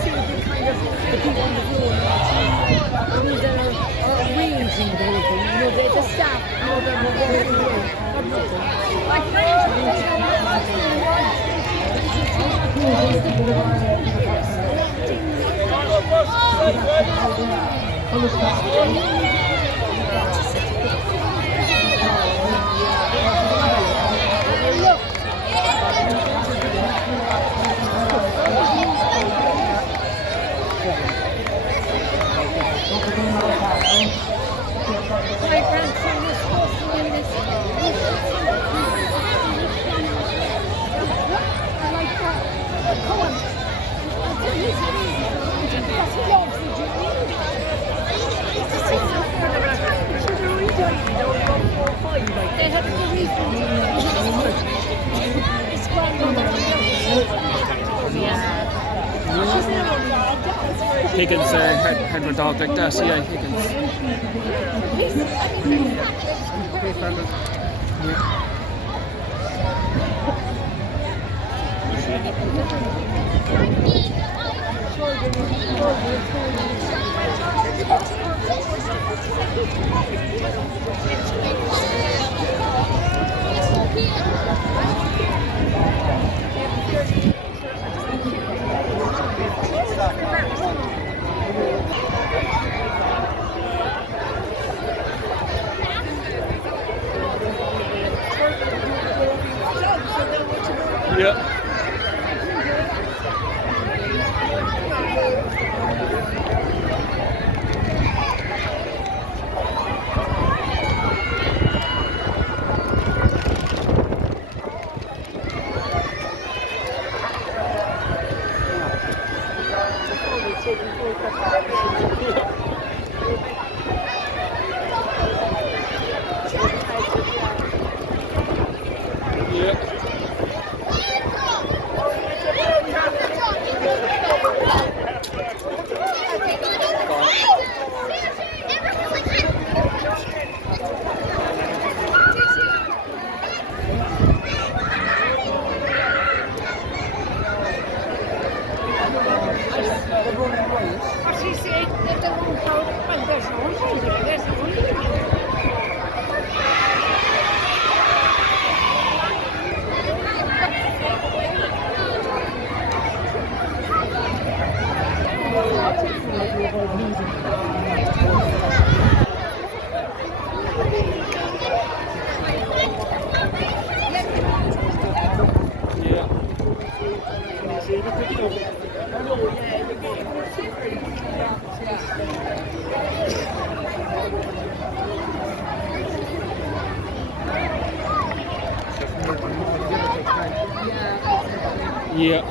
see the kind of the people on the floor that are arranging the whole thing. You know, the staff, you know, they're working away. Like my grandson was supposed to win this. I like that. Colm. He's amazing. Because he loves the journey. They had a good reason to his grandmother. Yeah. Higgins had a dog like that, yeah, Higgins. Yeah. Yeah.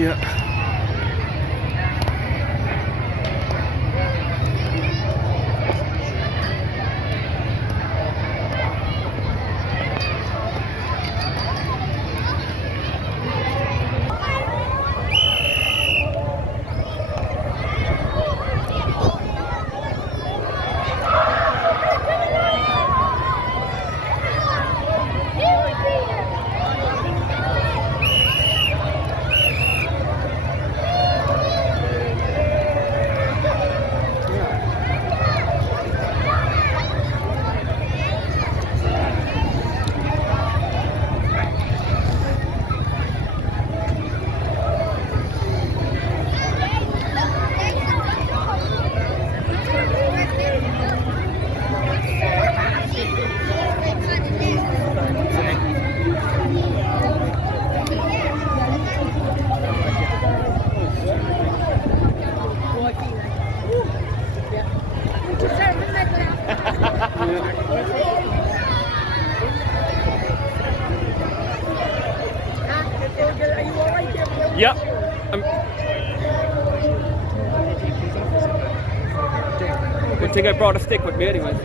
Yeah. Yeah. Good thing I brought a stick with me anyway. Do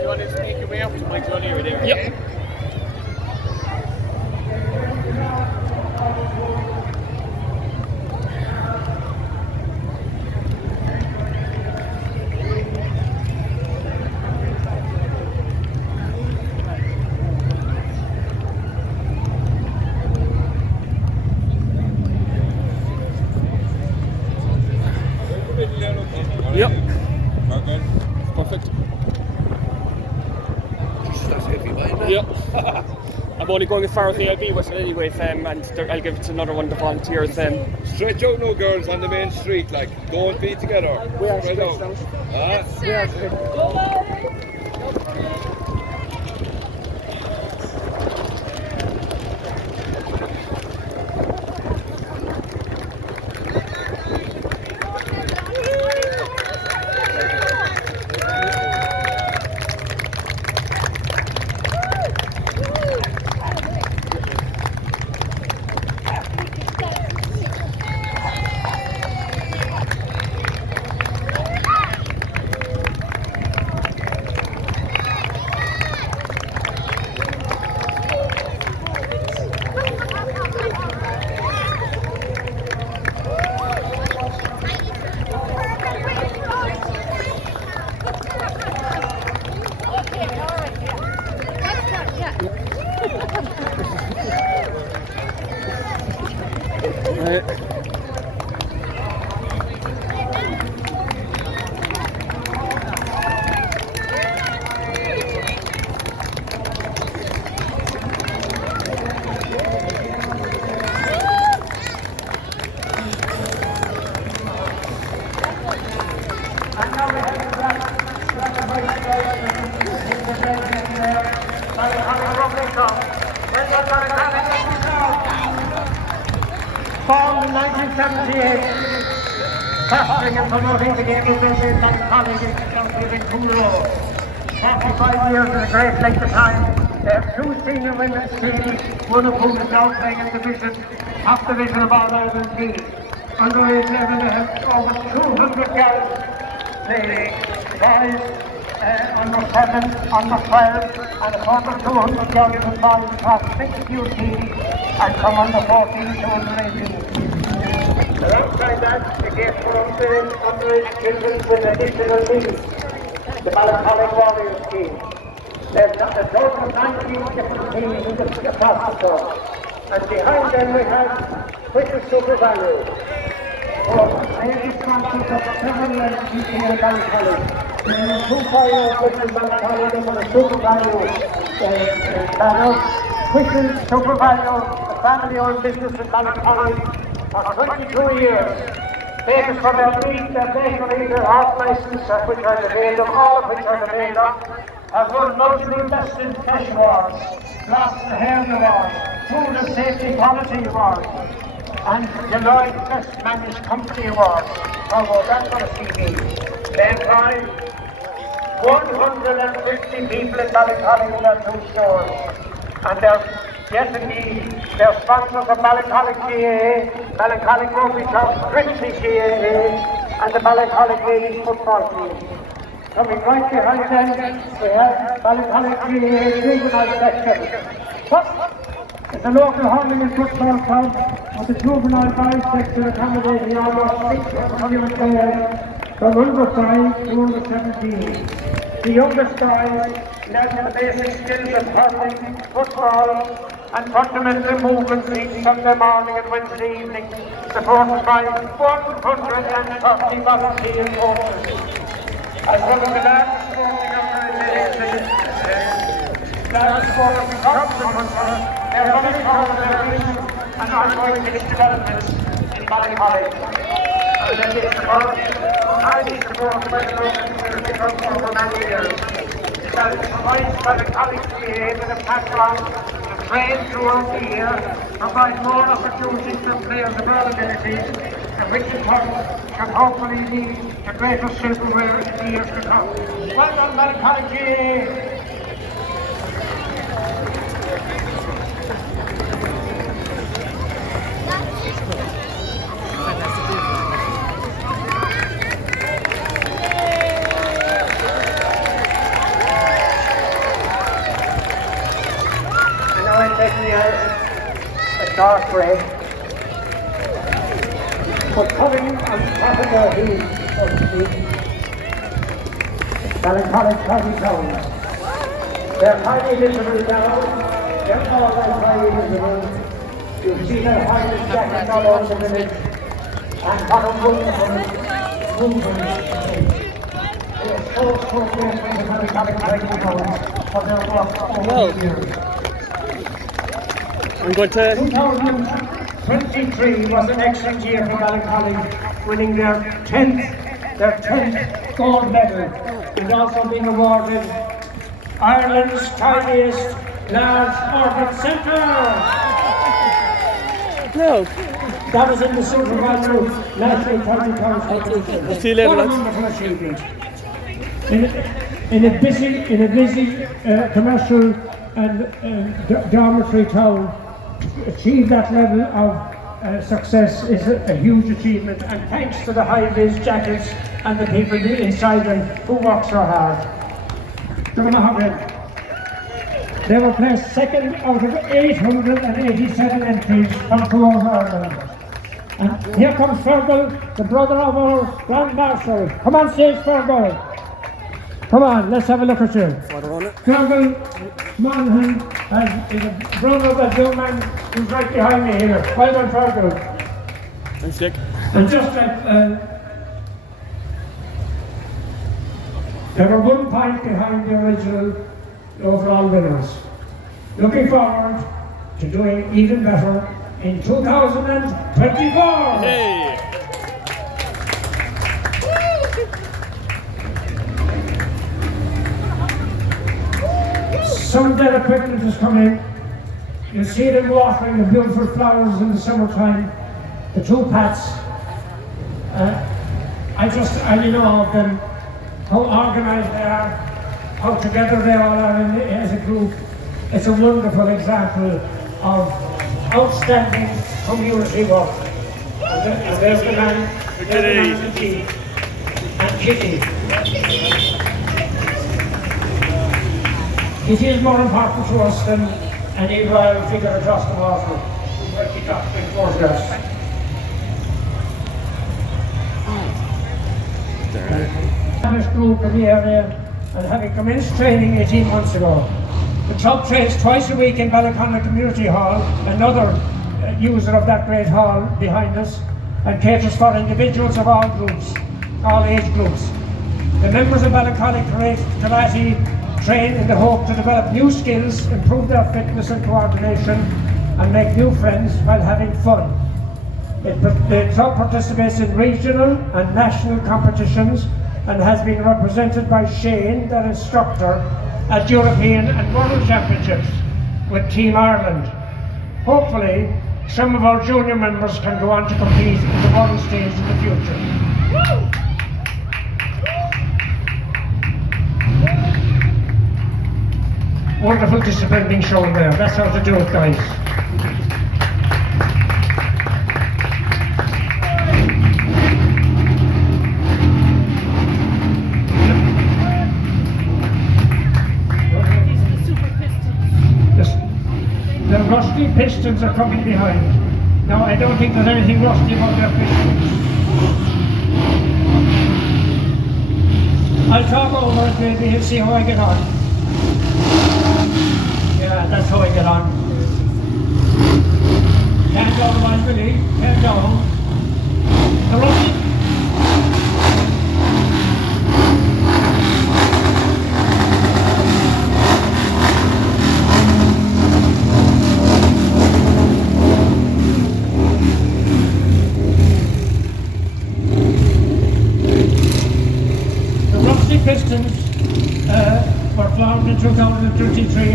you want to sneak your way up to my gully over there? Yep. Yep. Perfect. That's heavy, mate. Yep. I'm only going as far as the AIB with it anyway, and I'll give it to another one of the volunteers then. Stretch out no girls on the main street, like, don't be together. We are Spread stretched out. out. We are stretched. Formed in 1978, fostering and promoting the game of business and college in the county of Ballincollig. 45 years is a great length of time. They have two senior women's teams, one of whom is now playing in division, top division of All Ireland teams. Under age 11 they have over 200 girls playing boys, under 7, under 12, and a further 200 girls involved across 6 youth teams and from under 14 to under 18. Alongside that, the game for underage children with additional needs, the Ballincollig Warriors team. There's a total of 19 different teams in the across the tour. And behind them we have British Super Value. They are responsible for several years in Ballincollig. There are 2 4-year-olds in Ballincollig and a Super Value panel. British Super Value, a family-owned business in Ballincollig, for 22 years, famous for their meat, their bakery, their horse license, which are the made of, all of which are the made of, have won mostly best in cash awards, glass and hair awards, food and safety quality awards, and Deloitte Best Managed Company awards. Although that's on a TV. They employ 150 people in Ballincollig in their two stores. And yes indeed, they're sponsors of Ballincollig GAA, Ballincollig Rugby Club, Ritchie GAA, and the Ballincollig Ladies Football Team. Coming right behind them, we have Ballincollig GAA Juvenile Section. It's a local hurling and football club with the juvenile boys section accommodating almost 600 players from under 5 to under 17. The youngest guys learn the basic skills of hurling, football and fundamental movements each Sunday morning and Wednesday evening, supported by 130 volunteer coaches. As one of the largest sporting organisations, largest sporting companies, they're running forward their vision and ongoing its developments in Ballincollig. And then it's highly supported by the local community for many years. It provides Ballincollig GAA with a platform to train throughout the year, provide more opportunities for players of all abilities, and which in turn can hopefully lead to greater silverware in the years to come. Well done, Ballincollig GAA! Taking a dark break, but coming on top of their heels, so to speak, Ballincollig Tidy Towns. They're highly visible now, they're always highly visible. You see their highly jackets all over the village, and what a wonderful movement it is. They are so grateful to Ballincollig Tidy Towns for their work over the years. I'm going to... 2023 was an excellent year for Ballincollig, winning their 10th gold medal, and also being awarded Ireland's Tidiest Large Orbit Centre. No. That was in the Supervisor National Tidy Towns competition. What a wonderful achievement! In a busy commercial and dormitory town, to achieve that level of success is a huge achievement, and thanks to the high-vis jackets and the people inside them who work so hard. They were placed second out of 887 entries from throughout Ireland. And here comes Fergal, the brother of our Grand Marshal. Come on stage, Fergal. Come on, let's have a look at you. Fergal Monaghan is a brother of that young man who's right behind me here. Well done, Fergal. I'm sick. And just like they were 1 point behind the original overall winners. Looking forward to doing even better in 2024. Hey! Some of their equipment is coming. You'll see them watering the beautiful flowers in the summertime, the two pats. I know of them, how organised they are, how together they all are as a group. It's a wonderful example of outstanding community work. And there's the man, and Kitty. It is more important to us than any royal figure across the water who might be dropped before us. This group in the area, and having commenced training 18 months ago. The club trains twice a week in Ballincollig Community Hall, another user of that great hall behind us, and caters for individuals of all groups, all age groups. The members of Ballincollig Karate train in the hope to develop new skills, improve their fitness and coordination, and make new friends while having fun. The club participates in regional and national competitions and has been represented by Shane, their instructor, at European and World Championships with Team Ireland. Hopefully, some of our junior members can go on to compete in the world stage in the future. Wonderful discipline being shown there. That's how to do it, guys. These are the super pistons. The rusty pistons are coming behind. Now, I don't think there's anything rusty about their pistons. I'll talk over it maybe and see how I get on. Yeah, that's how I get on. Can't go otherwise, Billy. Can't go. The rusty. The rusty pistons were formed in 2023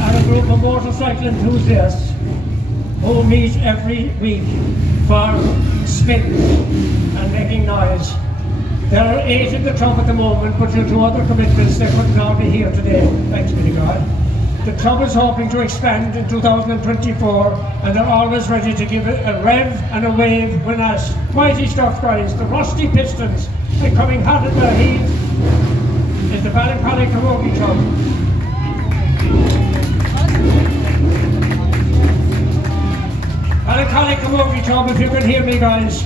are a group of motorcycle enthusiasts who meet every week for spins and making noise. There are 8 in the club at the moment, but due to other commitments they couldn't all be here today, thanks be to God. The club is hoping to expand in 2024 and they're always ready to give it a rev and a wave when asked. Mighty stuff, guys. The Rusty Pistons are coming hot at their heels is the Ballincollig Tidy Towns. Ballincollig Tidy Towns, if you can hear me, guys,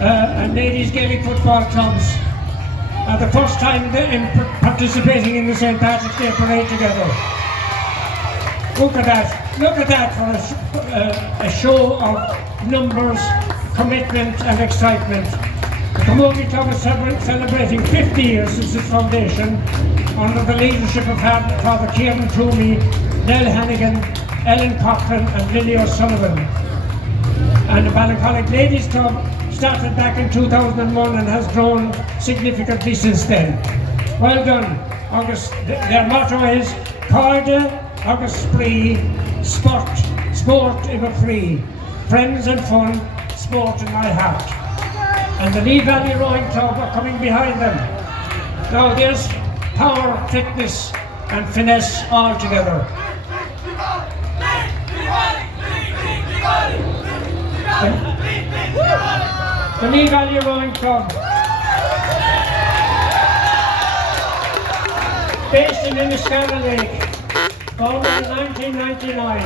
and ladies Gaelic football clubs are the first time in participating in the St. Patrick's Day parade together. Look at that for a show of numbers, commitment and excitement. The Camogie Club is celebrating 50 years since its foundation under the leadership of Father Kieran Toomey, Nell Hannigan, Ellen Cochran and Lily O'Sullivan. And the Ballincollig Ladies Club started back in 2001 and has grown significantly since then. Well done. Their motto is Carda agus Spree, sport ever free, friends and fun, sport in my heart. And the Lee Valley Rowing Club are coming behind them. Now there's power, fitness and finesse all together. The Lee Valley Rowing Club, based in Inniscarra Lake, founded in 1999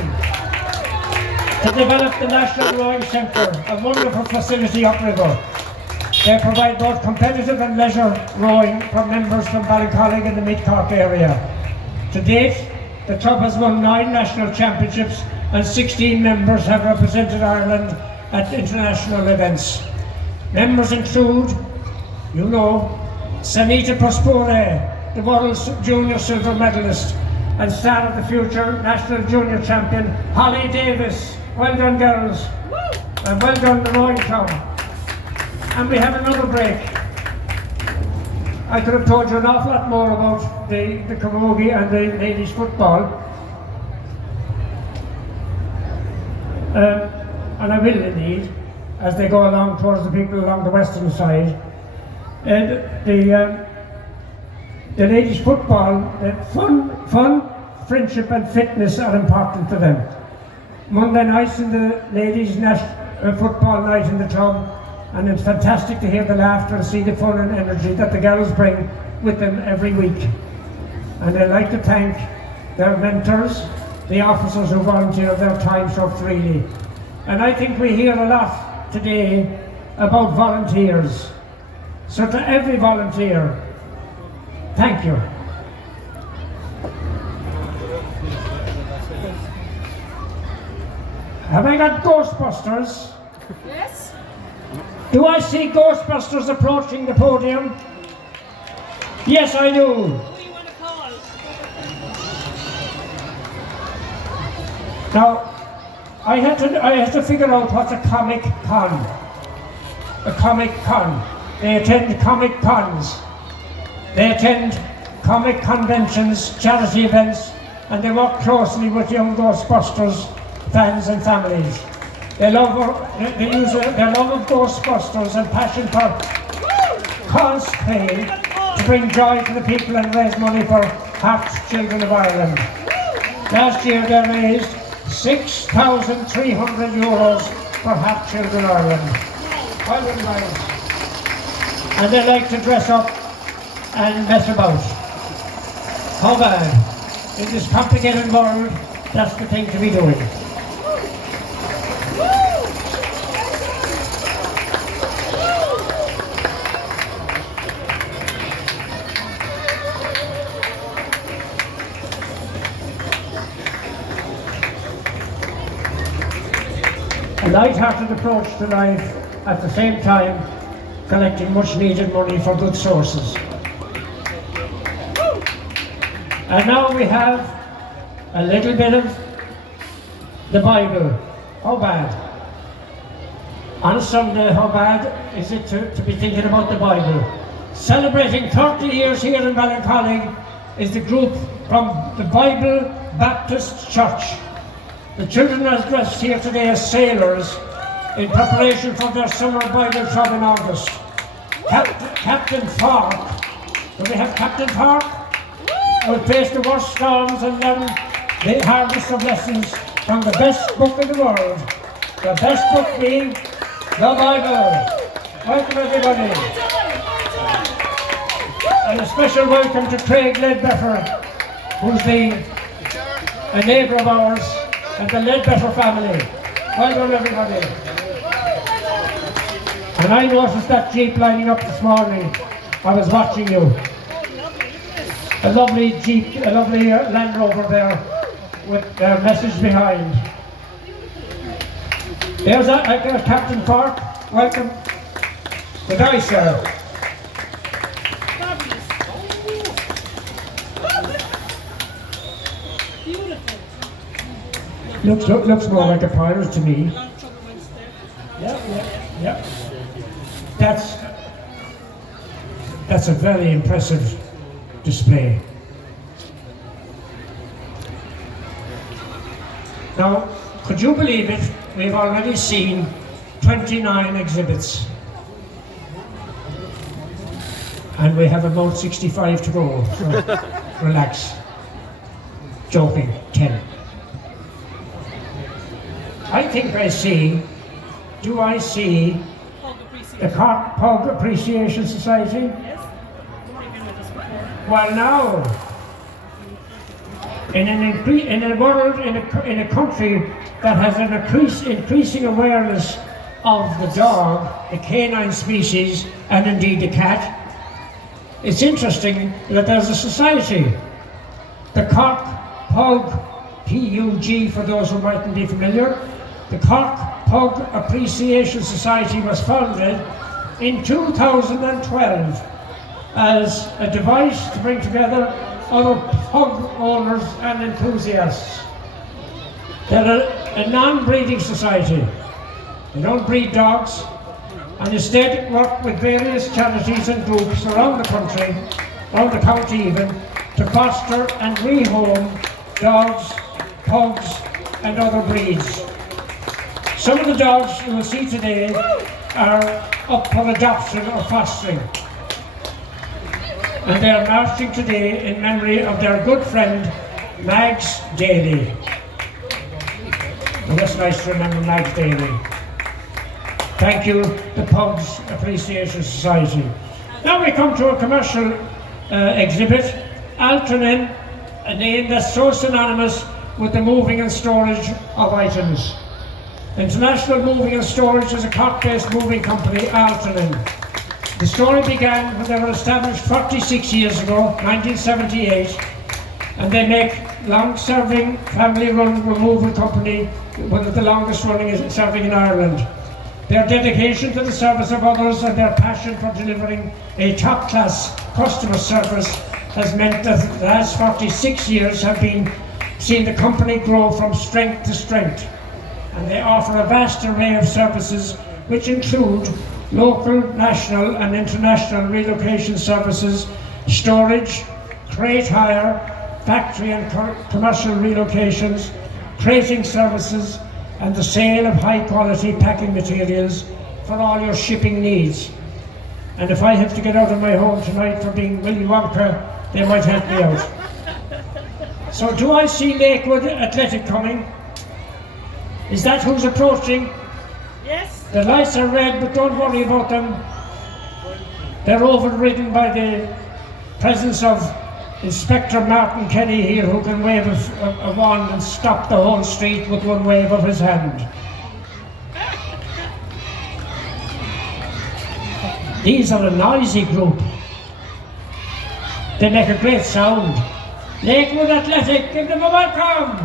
to develop the National Rowing Centre, a wonderful facility upriver. They provide both competitive and leisure rowing for members from Ballincollig and the Mid-Cork area. To date, the club has won 9 national championships and 16 members have represented Ireland at international events. Members include, you know, Sanita Prospore, the world's junior silver medalist, and star of the future national junior champion, Holly Davis. Well done, girls. And well done, the rowing club. And we have another break. I could have told you an awful lot more about the camogie and the ladies football. And I will indeed, as they go along towards the people along the western side. And the ladies football, fun, friendship and fitness are important to them. Monday nights in the ladies' football night in the club, and it's fantastic to hear the laughter and see the fun and energy that the girls bring with them every week. And I'd like to thank their mentors, the officers who volunteer their time so freely. And I think we hear a lot today about volunteers. So to every volunteer, thank you. Have I got Ghostbusters? Yes? Do I see Ghostbusters approaching the podium? Yes, I do. Who do you want to call? Now, I had to figure out what's a comic con. A comic con. They attend comic cons. They attend comic conventions, charity events, and they work closely with young Ghostbusters fans and families. They use their love of Ghostbusters and passion for cosplay to bring joy to the people and raise money for Hearts Children of Ireland. Last year they raised €6,300 for Hearts Children Ireland. Well done, guys. And they like to dress up and mess about. How bad? In this complicated world, that's the thing to be doing. A light-hearted approach to life, at the same time collecting much needed money for good sources. And now we have a little bit of the Bible. How bad? On a Sunday, how bad is it to be thinking about the Bible? Celebrating 30 years here in Ballincollig is the group from the Bible Baptist Church. The children are dressed here today as sailors in preparation for their summer Bible club in August. Captain Fark, do we have Captain Fark? Will face the worst storms and learn the harvest of lessons from the best book in the world. The best book being the Bible. Welcome everybody. And a special welcome to Craig Ledbetter, who's a neighbour of ours, and the Ledbetter family. Well done everybody. And I noticed that Jeep lining up this morning. I was watching you. A lovely Jeep, a lovely Land Rover there with their message behind. There's Captain Fark. Welcome. Good day, sir. Looks more like a pirate to me. Yeah. That's a very impressive display. Now, could you believe it? We've already seen 29 exhibits. And we have about 65 to go. So relax. Joking, 10. I think I see, do I see the Pug Appreciation Society? Yes. Well now, in a world, in a country that has an increasing awareness of the dog, the canine species, and indeed the cat, it's interesting that there's a society, the Cork Pug, P-U-G for those who mightn't be familiar. The Cork Pug Appreciation Society was founded in 2012 as a device to bring together other pug owners and enthusiasts. They're a non-breeding society. They don't breed dogs, and instead work with various charities and groups around the country, around the county even, to foster and rehome dogs, pugs and other breeds. Some of the dogs you will see today are up for adoption or fostering. And they are marching today in memory of their good friend, Mags Daly. And it's nice to remember Mags Daly. Thank you, the Pugs Appreciation Society. Now we come to a commercial exhibit, Alternin, a name that's so synonymous with the moving and storage of items. International Moving and Storage is a Cork-based moving company, Alternin. The story began when they were established 46 years ago, 1978, and they make long-serving, family-run removal company, one of the longest running serving in Ireland. Their dedication to the service of others and their passion for delivering a top-class customer service has meant that the last 46 years have seen the company grow from strength to strength. And they offer a vast array of services which include local, national and international relocation services, storage, crate hire, factory and commercial relocations, crating services and the sale of high quality packing materials for all your shipping needs. And if I have to get out of my home tonight for being Willy Wonka, they might help me out. So do I see Lakewood Athletic coming? Is that who's approaching? Yes. The lights are red, but don't worry about them. They're overridden by the presence of Inspector Martin Kenny here, who can wave a wand and stop the whole street with one wave of his hand. These are a noisy group. They make a great sound. Lakewood Athletic, give them a welcome.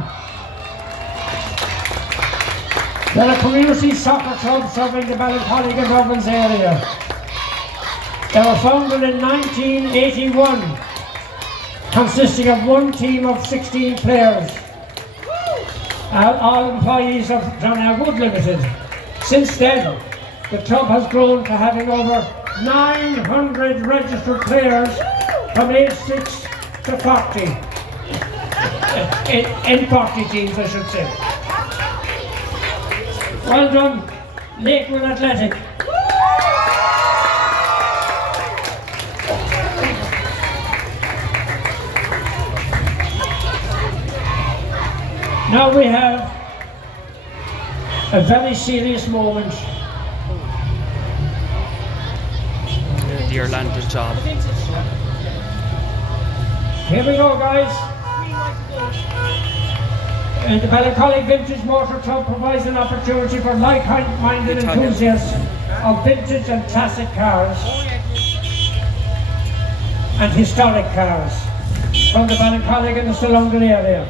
They're a community soccer club serving the Ballincollig and Dublin area. They were founded in 1981, consisting of one team of 16 players, all employees of John R. Wood Limited. Since then, the club has grown to having over 900 registered players from age 6 to 40. In 40 teams, I should say. Well done, Lakewood Athletic. Now we have a very serious moment. The Orlando job. Here we go, guys. And the Ballincollig Vintage Motor Club provides an opportunity for like-minded enthusiasts of vintage and classic cars and historic cars from the Ballincollig and the Stillungan area.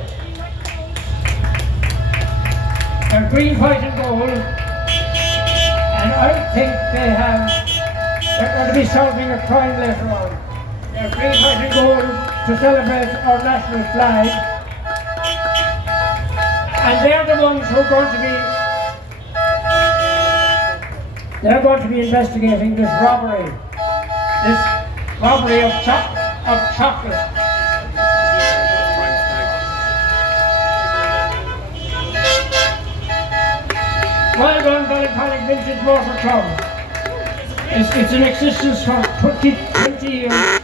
They're green, white and gold, and I think they're going to be solving a crime later on. They're green, white and gold to celebrate our national flag, and they're the ones who are going to be investigating this robbery of chocolate. Well done, Ballincollig Vintage Motor Club. It's in existence for 20 years,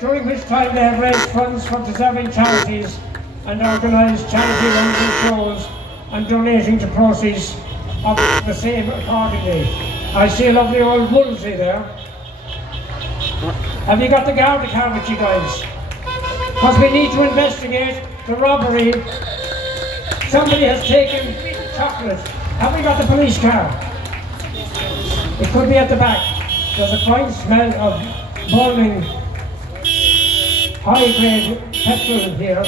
during which time they have raised funds for deserving charities and organised charity runs and shows and donating to proceeds of the same accordingly. I see a lovely old Woolsey there. Have you got the Garda car with you guys? Because we need to investigate the robbery. Somebody has taken chocolate. Have we got the police car? It could be at the back. There's a fine smell of boiling high-grade petrol here.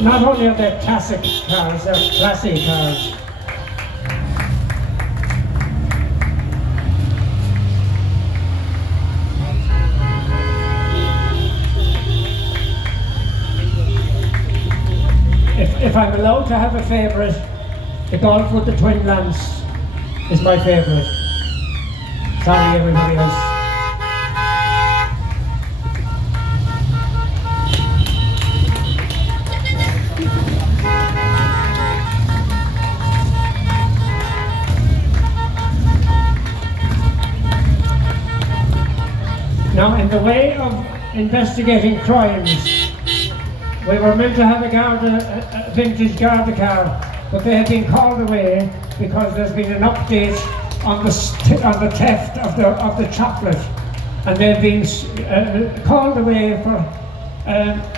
Not only are they classic cars, they're classy cars. If I'm allowed to have a favourite, the Golf with the twin lamps is my favourite. Sorry everybody else. Now, in the way of investigating crimes, we were meant to have a vintage Garda car, but they have been called away because there's been an update on the theft of the chocolate, and they've been called away for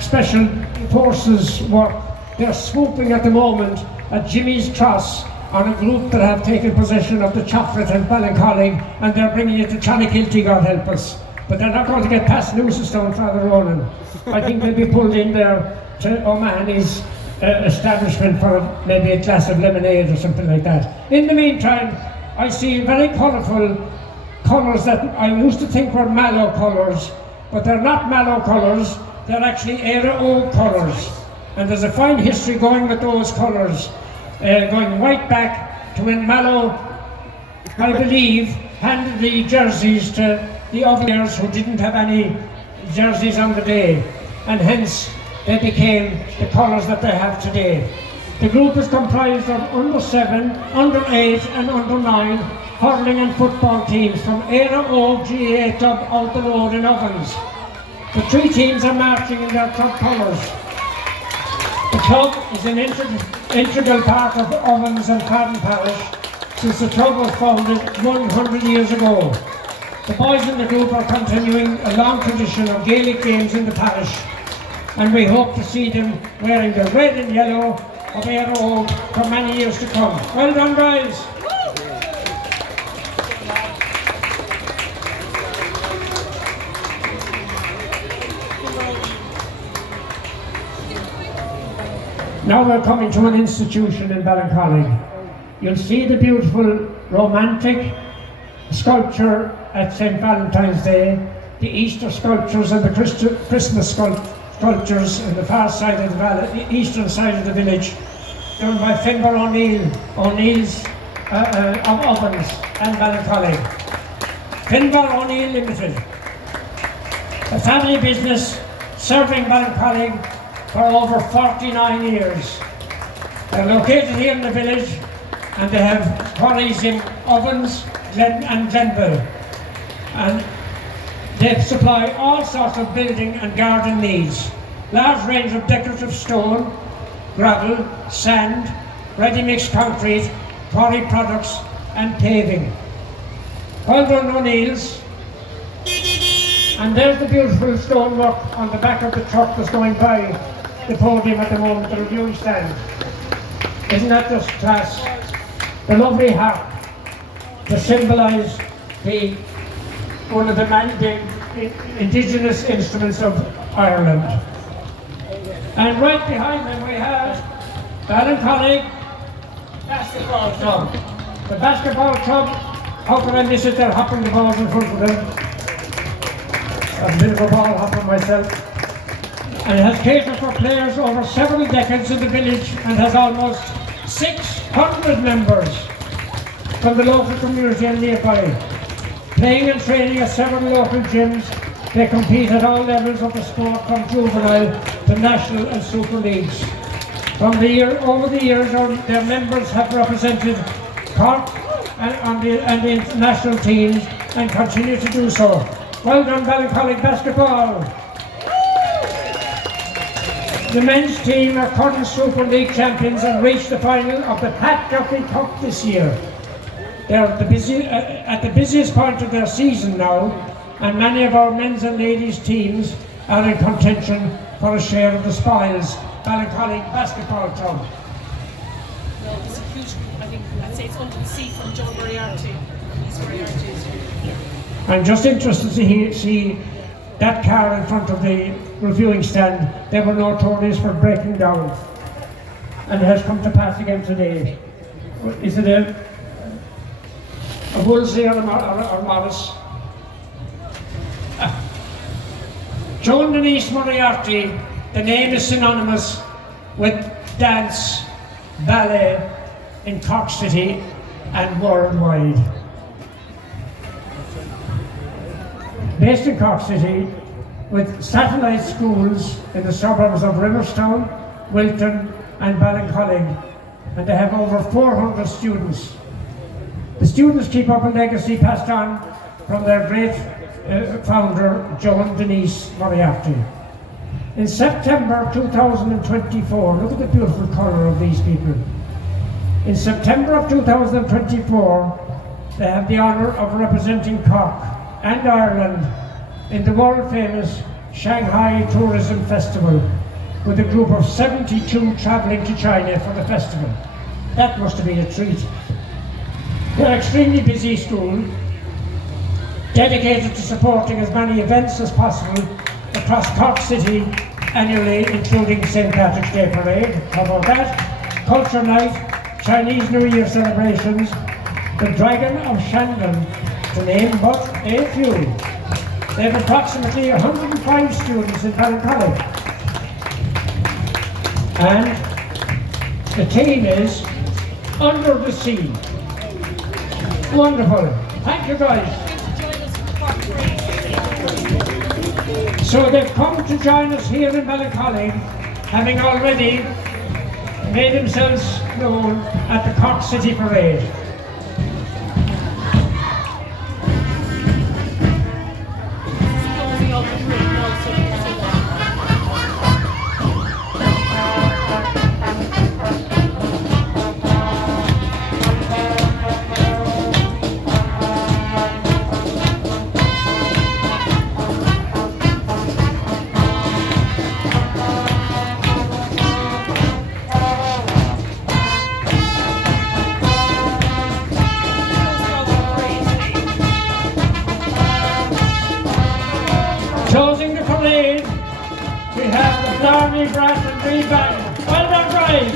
special forces work. They're swooping at the moment at Jimmy's Cross on a group that have taken possession of the chocolate in Ballincollig, and they're bringing it to Clonakilty, God help us. But they're not going to get past Newcestown, Father Ronan. I think they'll be pulled in there to O'Mahony's establishment for maybe a glass of lemonade or something like that. In the meantime, I see very colourful colours that I used to think were mallow colours, but they're not mallow colours, they're actually era oak colours. And there's a fine history going with those colours, going right back to when Mallow, I believe, handed the jerseys to the others who didn't have any jerseys on the day, and hence they became the colours that they have today. The group is comprised of under 7, under 8 and under 9 hurling and football teams from Era Oak GA Club out the road in Ovens. The 3 teams are marching in their club colours. The club is an integral part of Ovens and Carden Parish since the club was founded 100 years ago. The boys in the group are continuing a long tradition of Gaelic games in the parish, and we hope to see them wearing the red and yellow of Era Oak for many years to come. Well done, guys! Now we're coming to an institution in Ballincollig. You'll see the beautiful romantic sculpture at St. Valentine's Day, the Easter sculptures and the Christmas sculptures on the far side of the valley, the eastern side of the village, done by Finbar O'Neill's of Ovens and Ballincollig. Finbar O'Neill Limited, a family business serving Ballincollig for over 49 years. They're located here in the village and they have quarries in Ovens and Glenville. And they supply all sorts of building and garden needs. Large range of decorative stone, gravel, sand, ready-mix concrete, quarry products and paving. Well done, O'Neill's. And there's the beautiful stonework on the back of the truck that's going by the podium at the moment, the reviewing stand. Isn't that just class? The lovely harp to symbolise one of the indigenous instruments of Ireland. And right behind them we have Ballincollig Basketball Club. The basketball club, how could I miss it? They're hopping the balls in front of them. I'm a bit of a ball hopper myself. And it has catered for players over several decades in the village and has almost 600 members from the local community and nearby. Playing and training at several local gyms, they compete at all levels of the sport from juvenile to national and super leagues. Over the years, their members have represented Cork and the national teams and continue to do so. Well done, Ballincollig Basketball! The men's team are current Super League champions and reached the final of the Pat Duffy Cup this year. They're at the busiest point of their season now, and many of our men's and ladies' teams are in contention for a share of the spoils. Ballincollig Basketball Club. No, it's a huge, I think, I'd say it's under the sea from John Moriarty. He's Moriarty is here. I'm just interested to see that car in front of the reviewing stand. There were no notorious for breaking down, and it has come to pass again today. Is it a Woolsey or Morris? Joan Denise Moriarty, the name is synonymous with dance, ballet in Cork City and worldwide. Based in Cork City, with satellite schools in the suburbs of Riverstown, Wilton and Ballincollig, and they have over 400 students. The students keep up a legacy passed on from their great founder, Joan Denise Moriarty. In September 2024, look at the beautiful colour of these people. In September of 2024, they have the honour of representing Cork and Ireland in the world-famous Shanghai Tourism Festival with a group of 72 travelling to China for the festival. That must have been a treat. They're an extremely busy school, dedicated to supporting as many events as possible across Cork City annually, including St. Patrick's Day Parade, how about that? Culture Night, Chinese New Year celebrations, the Dragon of Shandon, to name but a few. They have approximately 105 students in Ballincollig. And the team is Under the Sea. Wonderful. Thank you, guys. So they've come to join us here in Ballincollig, having already made themselves known at the Cork City Parade. Closing out the parade now, so you can see that. Closing the parade, we have the Blarney Brass and Green Band. Well done, guys!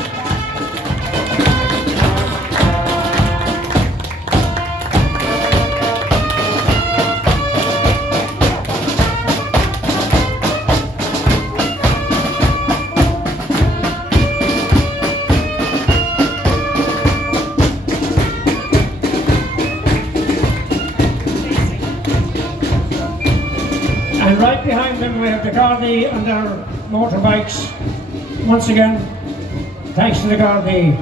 And right behind them we have the Gardaí on their motorbikes. Once again, thanks to the Gardaí.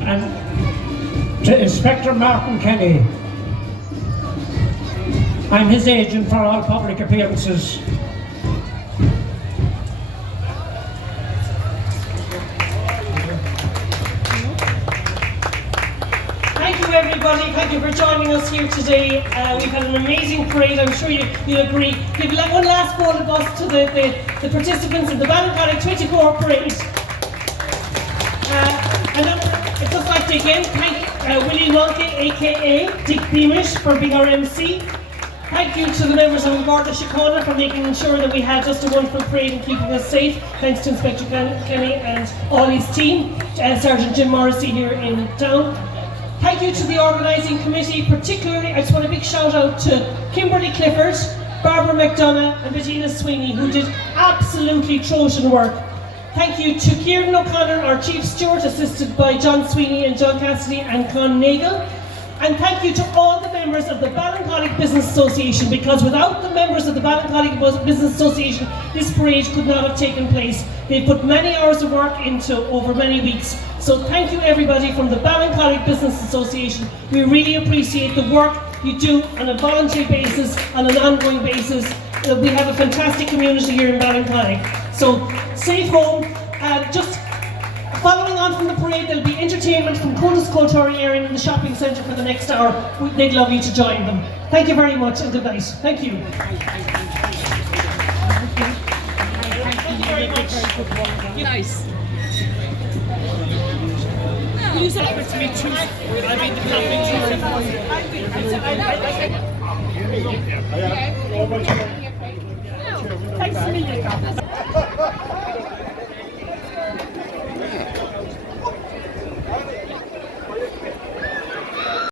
And to Inspector Martin Kenny. I'm his agent for all public appearances. Thank you everybody, thank you for joining us here today. We've had an amazing parade, I'm sure you'll agree. Give one last ball of us to the participants in the Ballincollig 24 parade. And I'd just like to again thank Willie Mulkey, aka Dick Beamish, for being our MC. Thank you to the members of Garda Síochána for making sure that we had just a wonderful parade and keeping us safe. Thanks to Inspector Kenny and all his team, Sergeant Jim Morrissey here in town. Thank you to the organising committee, particularly I just want a big shout out to Kimberly Clifford, Barbara McDonough and Bettina Sweeney, who did absolutely Trojan work. Thank you to Kieran O'Connor, our Chief Steward, assisted by John Sweeney and John Cassidy and Con Nagel. And thank you to all the members of the Ballincollig Business Association, because without the members of the Ballincollig Business Association, this parade could not have taken place. They put many hours of work into over many weeks. So thank you everybody from the Ballincollig Business Association. We really appreciate the work you do on a voluntary basis, on an ongoing basis. We have a fantastic community here in Ballincollig. So safe home. Just following on from the parade, there'll be entertainment from Cona's Cultural area in the shopping centre for the next hour. They'd love you to join them. Thank you very much and good night. Thank you. Thank you very much. Nice. You said it to me too. I mean, the camping. Thanks to me.